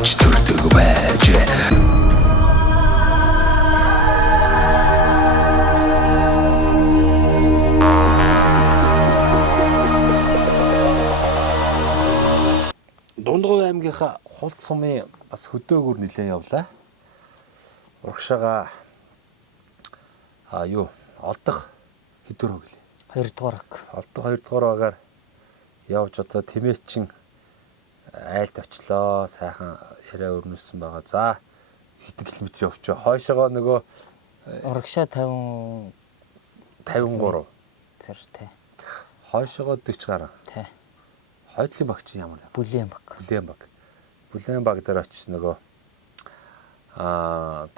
авч төрдөг байж. Дундгой аймгийнхаа Хулт сумын бас хөдөөгөр нэлээд явлаа. Урагшаага олдох хэдвэр хөглөө. 2 дугаар аг. Олдох 2 дугаар агаар явж одоо тэмээчин айлд очлоо. Сайхан яриа өрнүүлсэн байгаа. За хэдэн километр явчих. Хойшоогоо нөгөө Урагшаа 53 тэр тий. Хойшоогоо 40 гаруй. Тий. Хойдлын багч ямар вэ? Бүлээн баг. Бүлээн баг дээр очиж нөгөө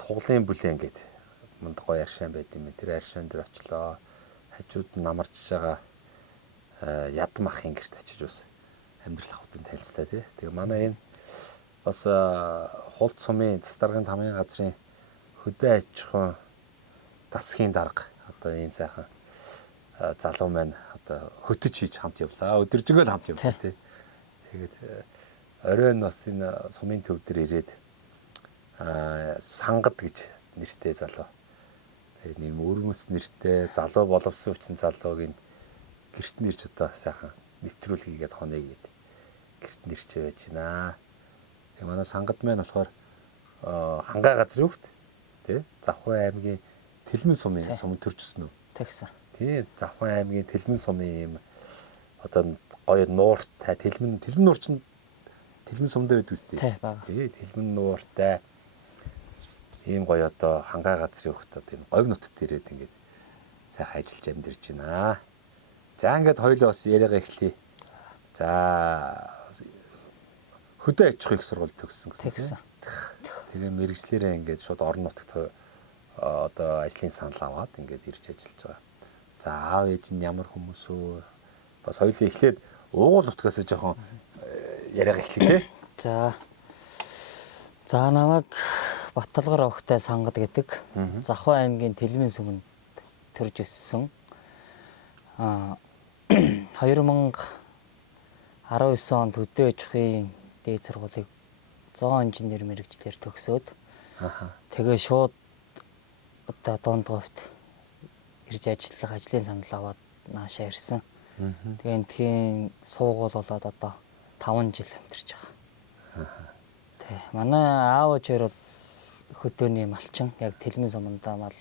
туглын бүлээн гээд мунд гоё аршаан байд юм. Тэр аршаан дээр очлоо. Хажууд нь намарч байгаа ядам ахын гэрт очиж бас амьдрал ахуйн танилцлаа тий. Тэгээ манай энэ бас Хулт сумын Цэцдаргын тамгын газрын хөдөө аж ахуйн дасгийн дарга одоо ийм сайхан залуу маань одоо хөтөж хийж хамт явлаа. Өдөржигөл хамт явлаа тий. Тэгээд оройн бас энэ сумын төв дээр ирээд Сангад гэж нэртэй залуу. Тэгээд нэр өрмөс нэртэй залуу боловсруучсан залуугийн гэрт нэрж одоо сайхан нэвтрүүлгийгээд хонёгээд гэрт нэрчээ байж байна. Тэгээ манай Сангад маань болохоор хангаа газрын хөвт тий. Завхан аймгийн Тэлмэн сумын сум төржсөн үү? Тэгсэн. Тий, Завхан аймгийн Тэлмэн сумын юм одоо гоё нууртай Тэлмэн нуур чинь Тэлмэн сумдаа байдаг үстэй. Тий, бага. Тий, Тэлмэн нууртай ийм гоё одоо хангаа газрын хөвт одоо энэ говь нутагт ирээд ингээд сайхан ажиллаж амьдарч байна. За ингээд хоёулаа бас яриагаа эхлэе. За хөдөө аж ахуйн их сургууль төгссөн гэсэн. Тэгсэн. Тэгээ мэрэгчлэрээ ингээд шууд орон нутагт одоо ажлын санал аваад ингээд ирж ажиллаж байгаа. За аав ээж нь ямар хүмүүс үү? Бас хоёулаа эхлээд уугуул нутгаас жоохон яриагаа эхлэе тий. За намайг Баталгар огтой Сангад гэдэг Завхан аймгийн Тэлмэн суманд төрж өссөн. 2019 онд хөдөө аж ахуйн дээд сургуулийг зоон инженер мэргэжлэр төгсөөд тэгээ шууд одоо дундгойд ирж ажиллах ажлын санал аваад наашаа ирсэн. Тэгээ энтхийн суугуул болоод одоо 5 жил амьдарч байгаа. Тэг. Манай аав ээжээр бол хөдөөний малчин яг Тэлмэн сумандаа мал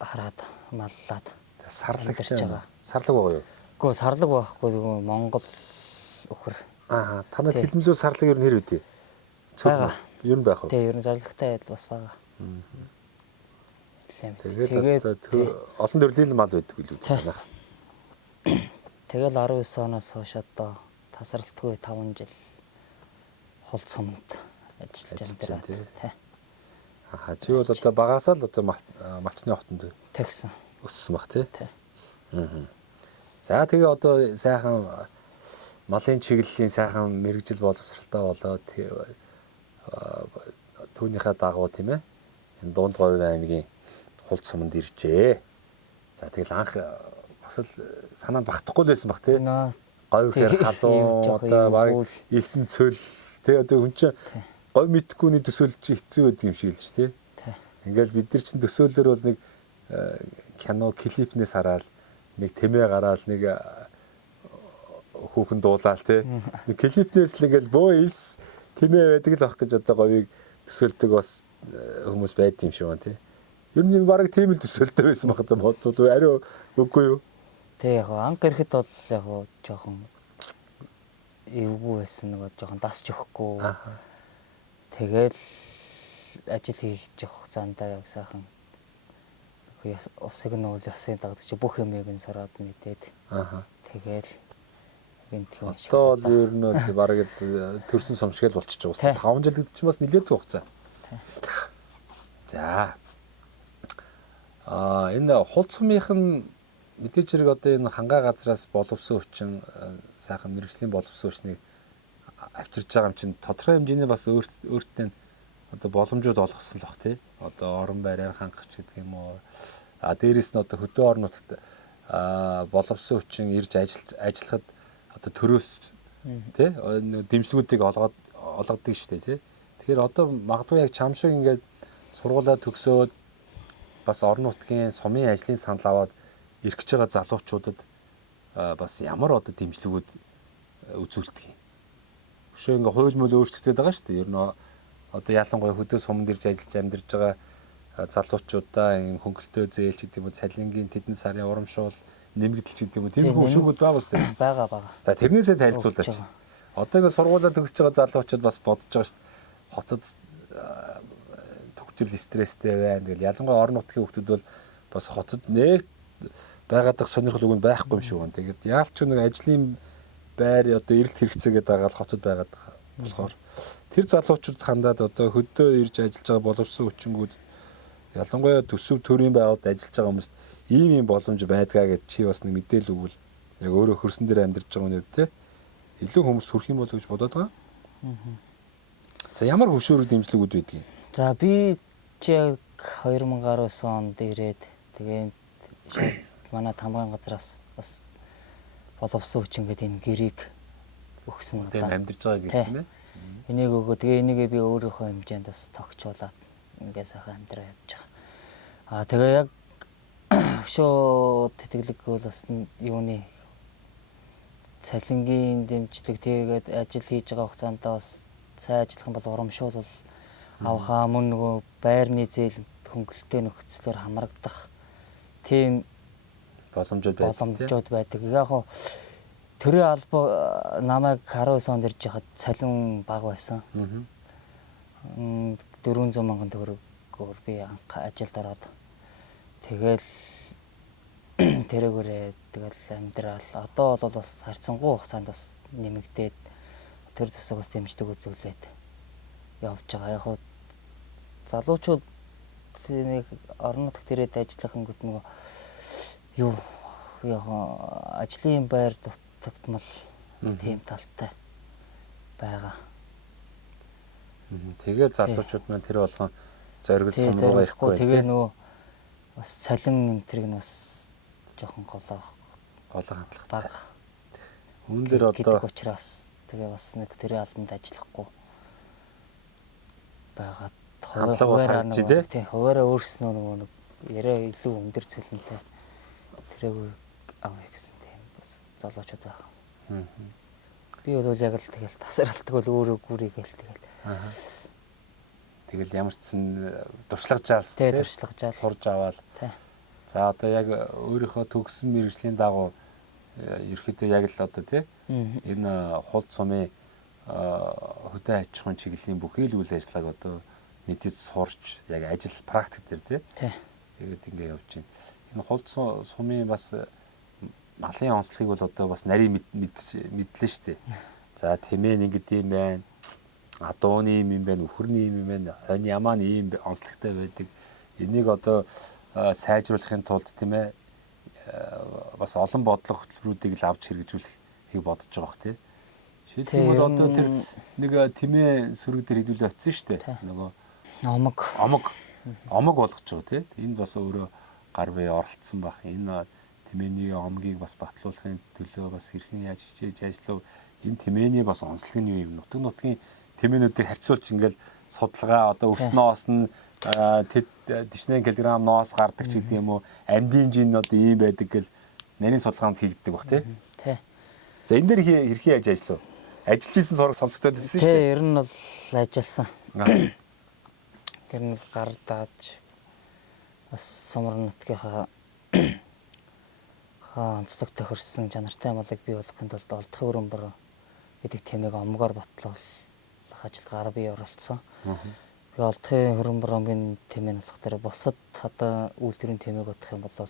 хараад маллаад сарлаг ирж байгаа. Сарлаг байгаа юу? Үгүй сарлаг байхгүй Монгол өхөр. Танай Тэлмэнлүү сарлаг ер нь хэр үдээ? Бага. Ер нь байх уу? Тэг, ер нь зарлагтай адил бас байгаа. Тэгээд олон төрлийн мал байдаг л үү танах. Тэгэл 19 оноос хойш одоо тасралтгүй 5 жил Хулт суманд ажиллаж амьдараад тий. Чи бол одоо багасаа л одоо малчны хотонд тэгсэн. өссөн баг тий. За тэгээ одоо сайхан малын чиглэлийн сайхан мэрэгжил боловсралтай болоод түүнийхээ дагуу тийм ээ энэ Дундгой аймгийн Хулт суманд иржээ. За тэгэл анх бас л санаанд багтахгүй л байсан баг тий. Говь хэр халуун одоо баг илсэн цөл тий одоо хүн чинь говь мэдхгүйний төсөөлж хэцүү байдаг юм шиг л ш тий. Ингээл бид нар чинь төсөөллөөр бол нэг кино клипнээс хараад нэг тэмээ гараад нэг хүүхэн дуулаад тий. Нэг клипнээс л ингээл бөө илс тэмээ байдаг л байх гэж одоо говийг төсөөлдөг бас хүмүүс байд юм шиг байна тий. Ер нь баг тийм л төсөөлтөө байсан баг та бодвол ариу үгүй юу? Тэг яг анх ирэхэд бол яг жоохон эвгүй байсан нөгөө жоохон дасч өгөхгүй. Тэгэл ажил хийж явах цаандаа яг сайхан усыг нь уул ясын дагдаг чи бүх юмыг нь сараад мэдээд. Тэгэл гэнтхэн шиг. Одоо л ер нь баг л төрсөн сум шиг л болчихж байгаа. 5 жил гэдэг чинь бас нэлээд хугацаа. За. Энэ Хулт сумынхан мэдээж хэрэг одоо энэ хангаа газраас боловсон хүчин сайхан мэрэгжлийн боловсон хүчнийг авчирж байгаа юм чинь тодорхой хэмжээний бас өөртөө одоо боломжууд олгосон л бах тий. Одоо орон байраар хангах гэдэг юм уу. Дээрээс нь одоо хөдөө орнуудад боловсон хүчин ирж ажиллахад одоо төрөөс Тэ дэмжлэгүүдийг олгодог шүү дээ, тий. Тэгэхээр одоо магадгүй яг чам шиг ингээд сургуулаа төгсөөд бас орон нутгийн сумын ажлын санал аваад ирэх гэж байгаа залуучуудад бас ямар одоо дэмжлэгүүд үзүүлдэг юм. Өшөө ингээ хууль мөл өөрчлөгдөд байгаа шүү дээ. Ер нь одоо ялангуяа хөдөө суманд ирж ажиллаж амьдарч байгаа залуучуудаа ийм хөнгөлтөө зээлч гэдэг юм уу, цалингийн тэдэн сарын урамшуул нэмэгдэлч гэдэг юм уу, тийм хөшөөгүүд байгаа шүү дээ. Бага. За тэрнээсээ танилцуулаач. Одоо ингээ сургуулаа төгсөж байгаа залуучууд бас бодож байгаа шүү дээ. Хотод төгжил стресстэй байна. Тэгэл ялангуяа орон нутгийн хүмүүс бол бас хотод нэг байгаадах сонирхол өгөнд байхгүй юм шиг байна. Тэгээд яалч нэг ажлын байр одоо эрэлт хэрэгцээгээд байгаа л хотод байгаад болохоор тэр залуучууд хандаад одоо хөдөө ирж ажиллаж байгаа боловсон хүчингүүд ялангуяа төсөв төрийн байгууллагад ажиллаж байгаа хүмүүст ийм боломж байдгаа гэж чи бас нэг мэдээлэл өгвөл яг өөрөө хөрсөн дээр амьдарч байгаа хүн те илүү хүмүүс хүрх юм болов гэж бодоод байгаа. За ямар хөшөөрөг дэмжлэгүүд байдгийг. За би чи яг 2019 онд ирээд тэгээд манай тамган газраас бас боловсон хүчин гэдэг энэ гэрийг өгсөн надад. Тэгээд амьдарч байгаа гэх юм ээ. Энийг өгөө тэгээ энийгээ би өөрийнхөө хэмжээнд бас тогтчуулаад ингээ сайхан амьдраа явж байгаа. Тэгээ яг өшөө тэтгэлэг бол бас юуны цалингийн дэмжлэг тэгээд ажил хийж байгаа хугацаанд бас сайн ажиллах юм бол урамшуул бол авахаа мөн нөгөө байрны зээл хөнгөлөлтөө нөхцлөөр хамрагдах тийм боломжууд байдаг. Яг хоо төрийн албаа намайг 19 онд ирж хахад цалин бага байсан. 400 мянган төгрөгөөр би ажилд ороод тэгэл тэрэгээрээ тэгэл амьдрал одоо бол бас харьцангуй хугацаанд бас нэмэгдээд тэр засаг бас дэмждэг үзүүлээд явж байгаа. Яг хоо залуучууд нэг орон нутагт ирээд ажиллах гингүүд нөгөө юу яг ажлын байр дутагдмал тийм талтай байгаа. Тэгээд залуучууд маань тэр болгон зоригл сумруугаа ирэхгүй. Тэгээ нөгөө бас цалин энэ тэрг нь бас жоохон голоо хандлагатай. Үүн дээр одоо учраас тэгээ бас нэг тэрийн албанд ажиллахгүй байгаа. Хандлага харагдчих тий. Хуваараа өөрснөө нөгөө нэг яриа илүү өндөр цалинтай тэрэг авъя гэсэн тийм бас залуучууд байгаа. Би бол яг л тэгэл тасралтдаг бол өөрөө гүрий гээл тэгэл. Тэгэл ямар ч сан дуршлагжаал тий дуршлагжаал сурж аваад. За одоо яг өөрийнхөө төгссөн мэргэжлийн дагуу ерөөхдөө яг л одоо тий энэ хулд сумын хөдөө аж ахуйн чиглэлийн бүхий л үйл ажиллагааг одоо мэдээж сурч яг ажил практик дээр тий тэгээд ингээ явж байна. Энэ хулд сумын бас малын онцлогийг бол одоо бас нарийн мэдлээ шүү дээ. За тэмээ нэг гэдэм байна. Адууны юм байна, үхэрний юм байна, хонь ямааны ийм онцлогтой байдаг. Энийг одоо сайжруулахын тулд тийм ээ бас олон бодлого хөтөлбөрүүдийг л авч хэрэгжүүлэхийг бодож байгаа бох тий. Жишээлбэл одоо тэр нэг тэмээ сүрэг дээр хэдүүлээ очсон шүү дээ. Нөгөө омог болгож байгаа тий. Энд бас өөрөө гар бие оролцсон баг. Энэ тэмээний омгийг бас батлуулахын төлөө бас хэрхэн яаж хичээж ажиллав. Энэ тэмээний бас онцлог нь юу юм? Нутгийн тэмээнүүдийг харьцуулж ингээл судалгаа одоо өснөөс нь 40 кг ноос гардаг ч гэдэг юм уу. Амьдын жин одоо ийм байдаг гэл нарийн судалгаанд хийгддэг баг тий. За энэ дээр хэрхэн яаж ажиллав? Ажиллаж исэн сураг сонсогдоод байсан шүү дээ. Тий, ер нь бол ажилласан. Ер нь гар дааж бас сумар нутгийнхаа онцлог тохирсон чанартай малыг бий болгохын тулд олдох хөрөмбөр гэдэг темийг омгоор батлуулах ажилд гар бие оролцсон. Тэгээ олдохын хөрөмбөр омгийн темийн болох дээр бусад одоо үйлдвэрийн темийг бодох юм бол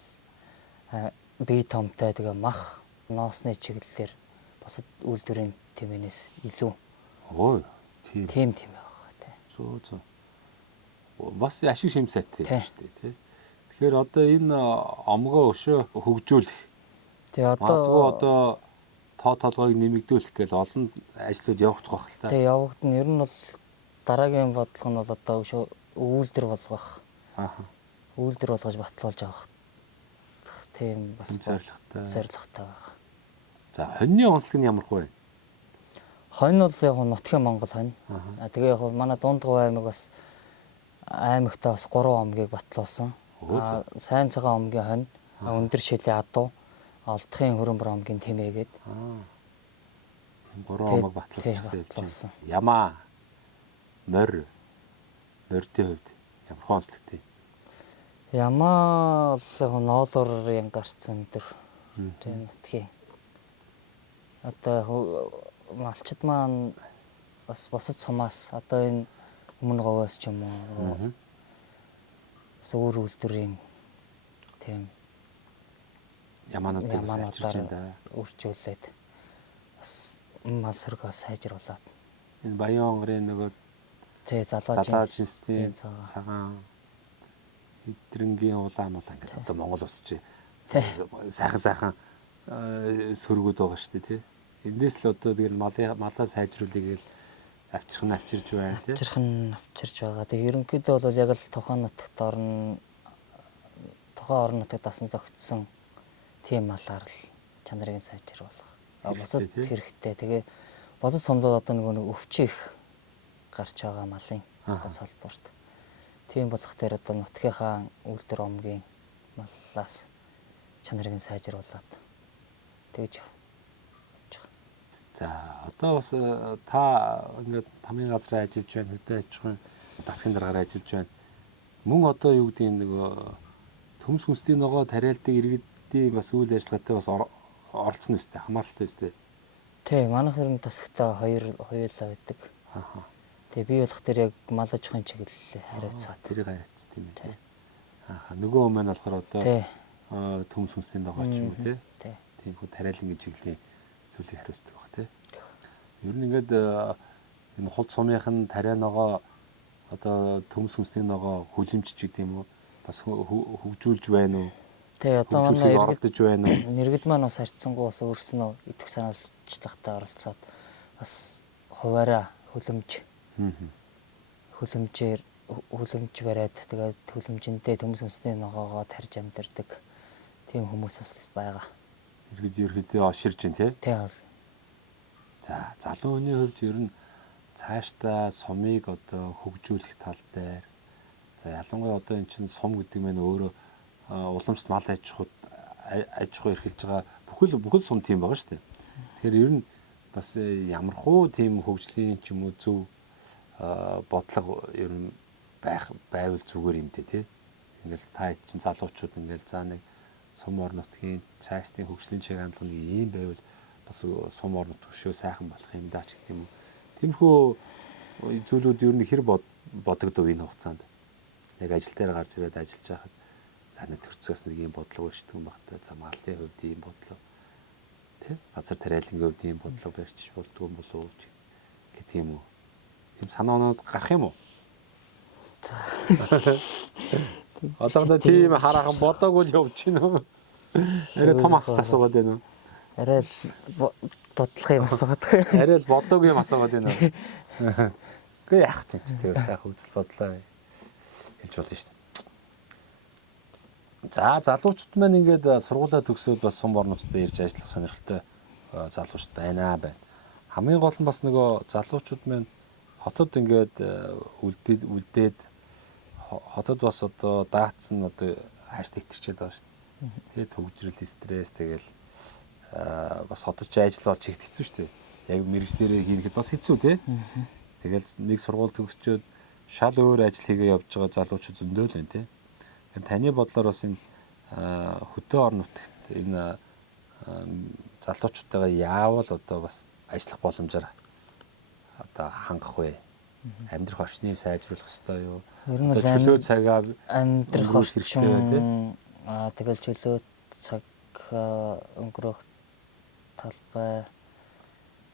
бие томтой тэгээ мах ноосны чиглэлээр бусад үйлдвэрийн темээс илүү. Тийм байгаа тий. Зөө. Бас ашиг шимсайтай шүү дээ тий. Тэгэхээр одоо энэ омгоо өшөө хөгжүүлэх. Тэгээ одоо тоо толгойг нэмэгдүүлэх гэж олон ажлууд явагдах байх л та. Тэгээ явагдана. Ер нь бол дараагийн бодлого нь бол одоо өшөө үйлдвэр болгох. Үйлдвэр болгож батлуулж авах. Тийм бас зорилготой байгаа. За хоньны онцлог нь ямар вэ? Хонь бол яг нутгийн Монгол хонь. Тэгээ яг манай Дундгав аймаг бас аймагтаа бас 3 омгийг батлуулсан. Сайн цагаан омгийн хонь, өндөр шилийн адуу, олдохын хөрөмбөр омгийн тэмээгээд 3 омог батлуулсан явж. Ямаа морь морьдын хувьд ямар хон онцлогтой. Ямаа бол ноолуурын гарцсан өдөр. Тийм нутгийн. Одоо малчид маань бас босод сумаас одоо энэ өмнө говоос ч юм уу өөр үйлдвэрийн тийм ямаануудыг сайжирч байна да. Үржүүлээд бас мал сөргөөс сайжруулад. Энэ Баян онгорын нөгөө залааж шинсний цагаан эдрэнгийн улаан ингээд одоо Монгол ус чи сайхан сөргүүд байгаа шүү дээ тий. Эндээс л одоо тэгэл малаа сайжруулъя гээл авчирч байна тий. Авчирч байгаа. Тэгээ ерөнхийдөө бол яг л тухайн орн нутагт дасан зогтсон тийм малаар л чанарыг сайжруулах. Бусад хэрэгтэй. Тэгээ бусад сумдууд одоо нэг өвчих гарч байгаа малын салбарт. Тийм болох дээр одоо нутгийнхаа үйлдвэр омгийн маллаас чанарыг сайжруулад тэгж. За одоо бас та ингээд хамгийн газрын ажиллаж байна, хөдөө аж ахуйн дасгын дараагаар ажиллаж байна. Мөн одоо юу гэдэг нөгөө төмс хүнсний ногоо тариалдаг иргэдийн бас үйл ажиллагаатай бас оролцсон үстэй, хамааралтай үстэй. Тий, манайх ер нь дасгтаа хоёулаа байдаг. Тэгээ би болох тэр яг мал аж ахуйн чиглэлээ хариуцаад. Тэрийг хариуцсан юм тий. Нөгөө хүмүүс нь болохоор одоо төмс хүнсний ногоо ч юм уу тий. Тийм хөө тариалан гэж чиглэлийн зүйлийг хариуцдаг баг тий. Ер нь ингээд энэ хулц сумынхын тариа ногоо одоо төмс хүнсний ногоо хүлэмжч гэдэг юм уу? Бас хөгжүүлж байна уу? Тий, одоо манай оролдож байна уу? Нэргэд маань бас харьцангуй бас өөрснөө идэх санаалжлагтай оролцоод бас хуваараа хүлэмж бариад тэгээд хүлэмжиндээ төмс хүнсний ногоогоо тарж амьдардаг тийм хүмүүс бас байгаа. Ерөөдөө оширж байна тий. Тий. За залуу хүний хувьд ер нь цаашдаа сумыг одоо хөгжүүлэх тал дээр за ялангуяа одоо эн чинь сум гэдэг нь өөрөө уламжлалт мал аж ахуй эрхэлж байгаа бүхэл сум тийм байгаа шүү дээ. Тэгэхээр ер нь бас ямархуу тийм хөгжлийн ч юм уу зөв бодлого ер нь байвал зүгээр юм дээ тий. Ингээл та чинь залуучууд ингээл за нэг сум орон нутгийн цаашдын хөгжлийн чиг хандлагын ийм байвал бас сум орон нутг шүү сайхан болох юм даа ч гэдэг юм уу. Тиймэрхүү зүйлүүд ер нь хэр бодогдов энэ хугацаанд. Яг ажил дээр гарч ирээд ажиллаж байхад за нэг төрцөөс нэг юм бодлого байж тэгэн багтаа за малын хувьд ийм бодлого тий газар тариалангийн хувьд ийм бодлого барьчих болдгоо болов уу гэдэг юм уу. Тийм санаанууд гарах юм уу? Одоо тийм хараахан бодоогүй л явж байна уу? Арай том асуулт байна уу? Арай бодлого юм асуугаад. Арай л бодоогүй юм асуугаад байна уу? Гэ яах вэ? Тэр сайхан үзэл бодлоо хэлж болно шүү дээ. За залуучууд маань ингээд сургуулаа төгсөөд бас сум орнуудад ирж ажиллах сонирхолтой залуучууд байна. Хамгийн гол нь бас нөгөө залуучууд маань хотод ингээд үлдээд хотод бас одоо даацсан одоо хайртай итэрчээд байгаа шүү дээ. Тэгээд төгжрөл стресс тэгэл бас хотод ч ажил болж ихт хэцүү шүү дээ. Яг мэрэгчлэрээ хийхэд бас хэцүү тий. Тэгэл нэг сургууль төгсчөөд шал өөр ажил хийгээ явж байгаа залуучууд зөндөө л байна тий. Тэгэхээр таны бодлоор бас энэ хөдөө орон нутагт энэ залуучуудаа яавал одоо бас ажиллах боломжоор одоо хангах вэ? Амьдрах орчныг сайжруулах ёстой юу? Ер нь чөлөө цагаа амьдрах орчин тэгэл чөлөө цаг өнгөрөх талбай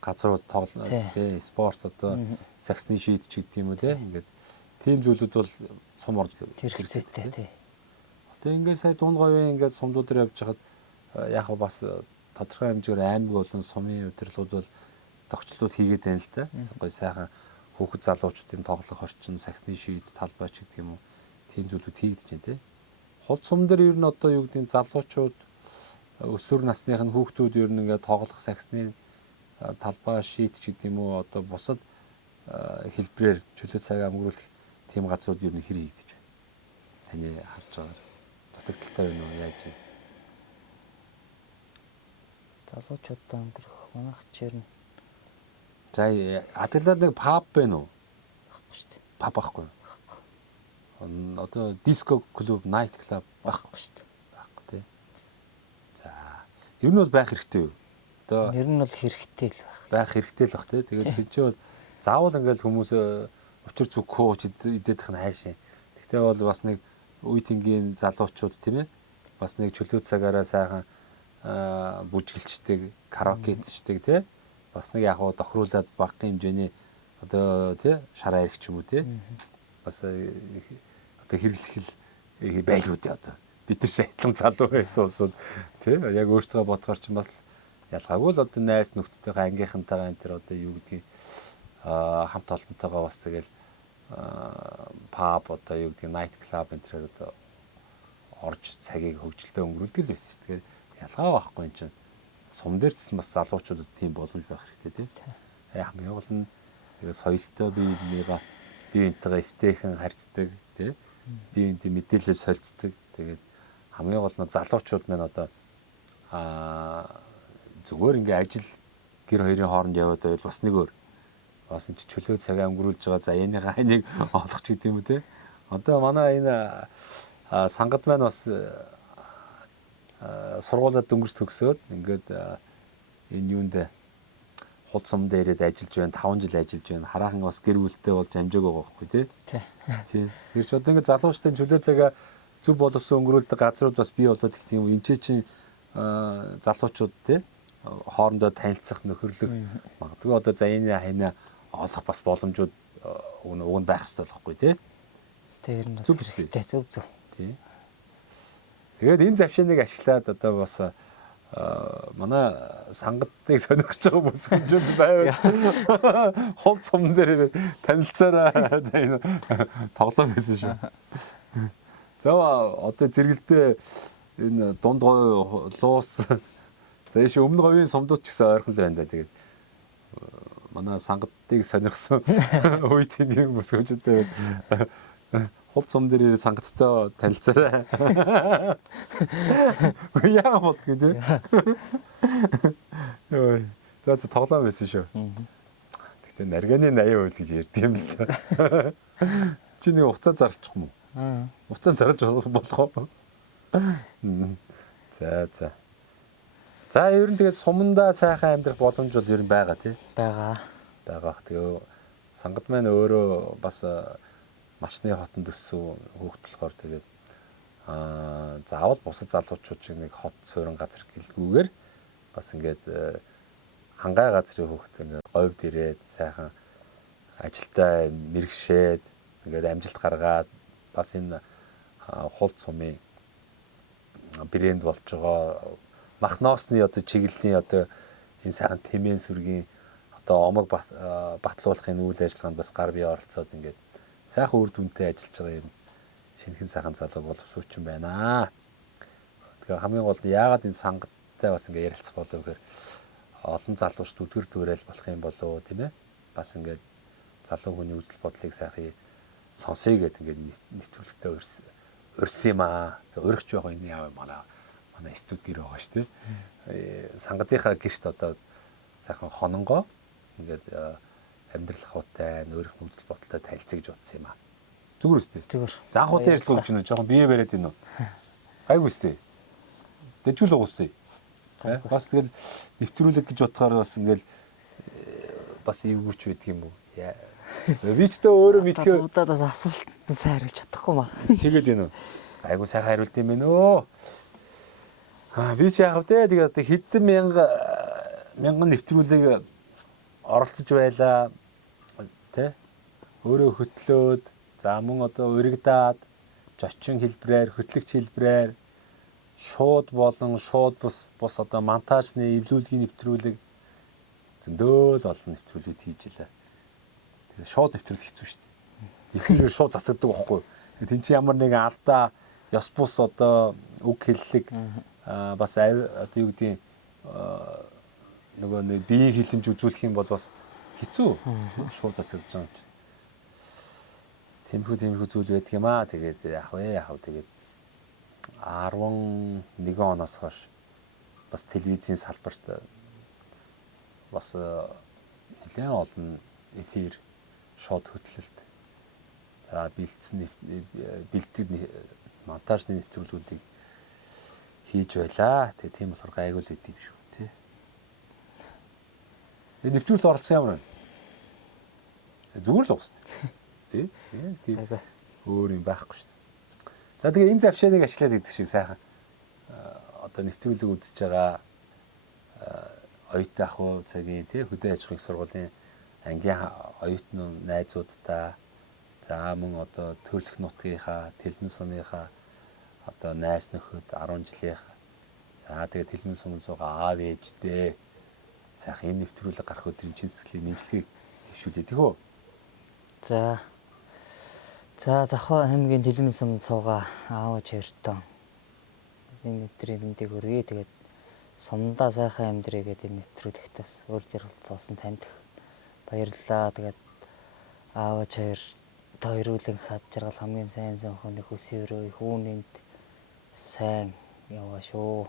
газрууд тоглоно тий спорт одоо саксны шийдч гэдэг юм уу тий ингээд тийм зүйлүүд бол сум орд хэрэгцээтэй тий. Одоо ингээд сая дунд говийн ингээд сумдууд дээр явж хахад яг бас тодорхой хэмжээгээр аймаг болон сумын удирдлууд бол тогтчлууд хийгээд байна л да. Гоё сайхан хүүхэд залуучдын тоглох орчин, саксны шийд, талбайч гэдэг юм уу. Тийм зүйлүүд хийгдэж байна тий. Хол сум дээр ер нь одоо юу гэдэг нь залуучууд өсвөр насных нь хүүхдүүд ер нь ингээд тоглох саксны талбай шийт ч гэдэг юм уу одоо бусад хэлбэрээр чөлөө цагаа өнгөрүүлэх тийм газрууд юу нэг хэрэг хийгдэж байна. Таны харж байгаа дутагдaltaй байна уу яаж вэ? Залуучуудаа өнгөрөх манайх чирнэ. За Адаглаад нэг паб байна уу? Баггүй шүү дээ. Паб байхгүй. Одоо диско клуб, найт клуб Баггүй шүү дээ. байхгүй тий. За ер нь бол байх хэрэгтэй юу? Одоо Ер нь бол хэрэгтэй л байх хэрэгтэй л бах тий. Тэгээд тэр чинь бол заавал ингээл хүмүүс учир зүг кууч идэх нь хайшаа. Гэхдээ бол бас нэг үе тэнгийн залуучууд тийм ээ. Бас нэг чөлөө цагаараа сайхан бүжгэлчдэг, караокечдэг тий. Бас нэг яг тохируулаад багахан хэмжээний одоо тий шараа ирэх ч юм уу тий. Бас одоо хэрэглэх байлгүй дээ одоо. Бид нар шийдлэн залуу байсан улсууд тий яг өөрсдөө бодохоор ч бас ялгаагүй л одоо найз нөхдөдөө ангийнхантайгаа энэ төр одоо юу гэдгийг хамт олонтойгоо бас тэгэл паб одоо юу гэдгийг найт клуб энэ төр одоо орж цагийг хөгжилтэй өнгөрүүлдэг л байсан шүү дээ. Ялгаа байхгүй юм чинь сум дээр ч бас залуучуудад тийм боломж байх хэрэгтэй тийм. Хамгийн гол нь соёлтой биенийгаа биентэйгээ эвтэйхэн харьцдаг тийм. Биеийн мэдээлэл солилцдог. Тэгээд хамгийн гол нь залуучууд маань одоо зүгээр ингээ ажил гэр хоёрын хооронд яваад байвал бас нэг өөр. Бас энэ чөлөө цагаа өнгөрүүлж байгаа за энийгээ энийг олох ч гэдэм үү те. Одоо манай энэ сангад маань бас сургуулаад дөнгөж төгсөөд ингээд энэ юунд хул сум дээр ирээд ажиллаж байна 5 жил ажиллаж байна. Хараахан бас гэр бүлтэй болж амжааг байгаа байхгүй тий. Тий. Тэр ч одоо ингээд залуучдын чөлөө цагаа зөв боловсон өнгөрүүлдэг газрууд бас бий болоод их тийм энэ чинь залуучууд тий хоорондоо танилцах нөхөрлөх магадгүй одоо за энэ хайна олох бас боломжууд уг нь байх хэрэгтэй болохгүй тий. Тэр нь зөв биз дээ. Зөв. Тий. Тэгээд энэ завшааныг ашиглаад одоо бас манай сангадыг сонирхож байгаа хүмүүс хэмжээнд байвал хол сум дээр танилцаараа за энэ тоглоом байсан шүү. За одоо зэрэгэлдээ энэ дунд говь луус за ийш өмнө говийн сумдууд ч гэсэн ойрхон л байна да. Тэгээд манай сангадыг сонирхсон үе тийм хүмүүс хэмжээнд хол сум дээр сангадтай танилцаарай. Яагаад болдгоо тий? Йоо. За тоглоом байсан шүү. Гэтэ нарганы 80% гэж ярьд юм л да. Чи нэг уцаа зарлчих юм уу? Уцаа зарлж болох уу? За. За ер нь тэгээд сумандаа сайхан амьдрах боломж бол ер нь байгаа тий? Байгаа. Тэгээ сангад маань өөрөө бас Машны хотонд өссөн хүүхэд болохоор тэгээд заавал бусад залуучууд шиг нэг хот суурин газар гэлгүйгээр бас ингээд хангай газрын хүүхэд ингээд говьд ирээд сайхан ажилдаа мэрэгшээд ингээд амжилт гаргаад бас энэ хулт сумын брэнд болж байгаа махноосны одоо чиглэлийн одоо энэ сайхан тэмээн сүргийн одоо омог батлуулахын үйл ажиллагаанд бас гар бие оролцоод ингээд сайхан үр дүнтэй ажиллаж байгаа юм шинэхэн сайхан залуу боловсруучсан байна. Тэгээ хамгийн гол нь яагаад энэ сангадтай бас ингээ ярилцах болов гэхээр олон залуучд үдгэр дүүрэл болох юм болов тийм ээ. Бас ингээд залуу хүний үзэл бодлыг сайхан сонсъё гэдэг ингээд нэвтрүүлэгтээ урьсан юм аа. За уригч байх энэ яав манай студ гэр байгаа шүү дээ. Сангадынхаа гэрт одоо сайхан хононгоо ингээд амьдрал хавтай, өөрийнх нь үзэл бодолтой танилцъя гэж утсан юм аа. Зүгээр үстэй. Зүгээр. Заанхуутай ярьцлага гэж байна. Жохон бие бариад байна уу? Гайгүй үстэй. Дэжүүл байгаа үстэй. Бас тэгэл нэвтрүүлэг гэж бодохоор бас ингээл бас эвгүүч байдаг юм уу? Би ч тээ өөрөө мэдхээ удаас асуултанд сайн хариулж чадахгүй маа. Тэгээд байна уу? Гайгүй сайхан хариулт юм байна өө. Би ч яах вэ? Тэгээд хэдэн мянган нэвтрүүлэг оролцож байлаа. Тэ? Өөрөө хөтлөөд за мөн одоо уригдаад зочин хэлбрээр, хөтлөгч хэлбрээр шууд болон шууд бус одоо монтажны эвлүүлгийн нэвтрүүлэг зөндөө л олон нэвтрүүлэг хийж илаа. Тэгээ шууд нэвтрүүлэх хэцүү шүү дээ. Ихэнхээр шууд засагддаг байхгүй. Тин чи ямар нэгэн алдаа, ёс бус одоо үг хэллэг бас одоо юу гэдгийг нөгөө нэг биеийн хилэмж үзүүлэх юм бол бас хэцүү. Шууд засагдж байгаа юм чи. Тиймэрхүү зүйл байдаг юм аа. Тэгээд яг тэгээд 11 оноос хойш бас телевизийн салбарт бас нэлээд олон эфир, шоуд хөтлөлт. За бэлтгэл монтажны нэвтрүүлгүүдийг хийж байлаа. Тэгээ тийм болохоор гайгүй л үгүй юм шүү, тий. Тэгээ нэвтрүүлэлт оролцсон ямар вэ? Зүгээр л уус. Тий? Тийм. Өөр юм байхгүй шүү. За тэгээ энэ завшааныг ашиглаад идэх шиг сайхан одоо нэвтрүүлэг үзэж байгаа оюутан ах уу цагийн тий хөдөө аж ахуйн сургуулийн ангийн оюутнууд найзуудтай за мөн одоо төрөлх нутгийнхаа Тэлмэн сумынхаа одоо найз нөхөд 10 жилийнхаа за тэгээ Тэлмэн сумын цугаа аав ээжтэй сайхан энэ нэвтрүүлэг гарах өдрийн чин сэтгэлийн нэмжлэгийг хэвшүүлээ тийхүү. За Захаа аймгийн Тэлмэн сумын цугаа аав хоёртоо энэ өдрийн мэндийг хүргэе. Тэгээд сумдаа сайхан амьдрий гэдэг энэ нэвтрүүлэгт бас өөр жаргалцсан танд баярлалаа. Тэгээд аав хоёр хоёруулын хад жаргал хамгийн сайн зөвхөн хүсээрөө хүүнэнд сайн яваа шүү.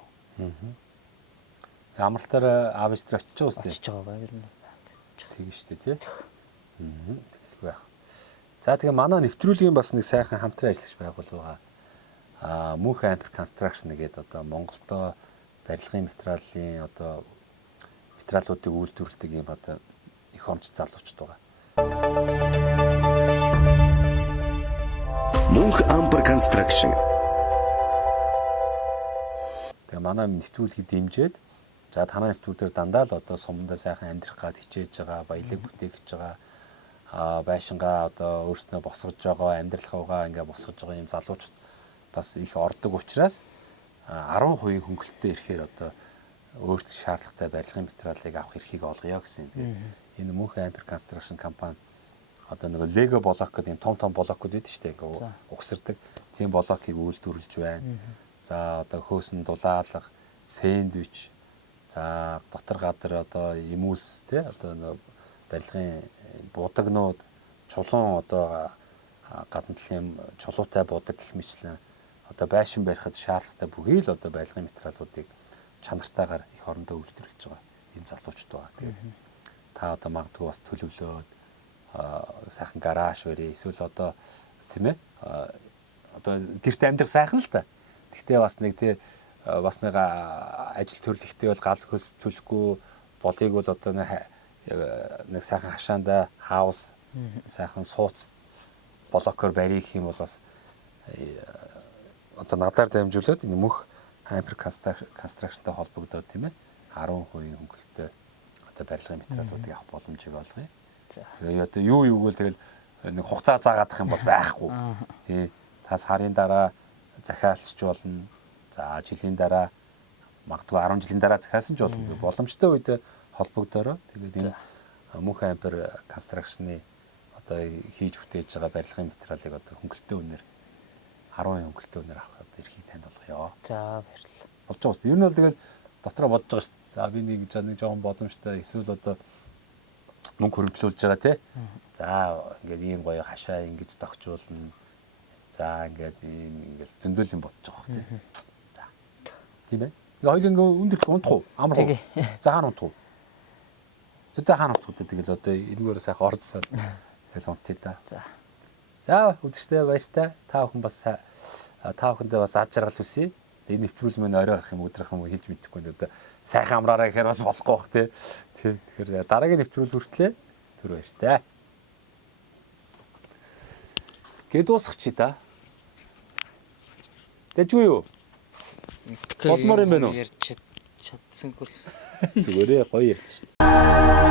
Амралтаар аав эсрэг очиж байгаа үстэй. Очиж байгаа баяр нь. Тэгэн штэ тий. Тэгэлгүй яах. За тэгээ манай нэвтрүүлгийн бас нэг сайхан хамтран ажиллагч байгуул байгаа. Мөнх Ампер Construction гэдэг одоо Монголдо барилгын материалын одоо материалуудыг үйлдвэрлэдэг юм одоо их онц залуучд байгаа. Мөнх Ампер Construction. Тэгээ манай нэвтрүүлгийг дэмжиж за танай нэвтрүүлгээр дандаа л одоо сумдаа сайхан амьдрах гад хичээж байгаа, баялаг бүтээгч байгаа. Байшингаа одоо өөрснөө босгож байгаа, амьдралынхаа ингээ босгож байгаа юм залуучууд бас их ордог учраас 10% хөнгөлөлтөд ирэхээр одоо өөрт шаардлагатай барилгын материалыг авах эрхийг олгоё гэсэн. Энэ Мөнх Ампер Construction компани одоо нэг Lego блок гэдэг юм том блокуд байдаг шүү дээ. Ингээ угсардаг. Тийм блокийг үйлдвэрлэж байна. За одоо хөөсөн дулаалга, сэндвич, за дотор гадар одоо эмүүлс тий одоо барилгын будагнууд, чулуун одоо гадна талын чулуутай будаг гэх мэтлэн одоо байшин барихад шаардлагатай бүхий л одоо барилгын материалуудыг чанартайгаар их орондоо үйлдвэрлэж байгаа юм залуучууд байгаа. Тэгээд та одоо магадгүй бас төлөвлөөд сайхан гараж барья эсвэл одоо тийм ээ одоо гэрт амьдрах сайхан л та. Гэхдээ бас нэг тий бас нэг ажил төрлөختөө бол гал хөс төлөхгүй болыг бол одоо нэг сайхан хашаанда хаус сайхан сууц блокоор барих гэх юм бол бас одоо надаар дамжуулаад энэ Мөнх Ампер Construction-тай холбогдоод тийм ээ 10% хөнгөлөлтөд одоо барилгын материалуудыг авах боломжийг олгоё. Тэгээ одоо юу гэвэл тэгэл нэг хугацаа заагаадах юм бол байхгүй. Тий. Та сарын дараа захиалчч болно. За жилийн дараа магадгүй 10 жилийн дараа захиалсан ч болно. Боломжтой үед холбогдороо. Тэгээд энэ Мөнх Ампер Construction-ы одоо хийж бүтээж байгаа барилгын материалыг одоо хөнгөлөлтөө үнээр 10% хөнгөлөлтөө үнээр авах эрхийг танд олгоё. За баярлалаа. Болж байгаа үстэй. Ер нь бол тэгэл дотроо бодож байгаа шүү дээ. За би нэг жоохон боломжтой эсвэл одоо мөнгө хөрөнгөлүүлж байгаа тий. За ингээд ийм гоё хашаа ингэж тогтжуулна. За ингээд ийм ингээл зөндөл юм бодож байгаа хөх тий. За. Тийм ээ. Хоёул ингээ өндөрлөх унтах уу? Амар уу? За хаана унтах уу? Зөндөө хаана унтах уу тэгэл одоо энэгээр сайхан орцсаад тэгэл унтъя да. За. За үзэгчтэй баяртай. Та бүхэндээ бас аж жаргал хүсье. Энэ нэвтрүүлэг мань орой гарах юм өдрөх юм хэлж мэдэхгүй нэ одоо сайхан амраараа гэхээр бас болохгүй бах тий. Тэгэхээр дараагийн нэвтрүүлэг хүртлээ түр баяртай. Гэд дуусах чи та. Дэжгүй юу? Болмоор юм байна уу? Ярьж чадсангүй л. Зүгээрээ гоё ярьж шээ.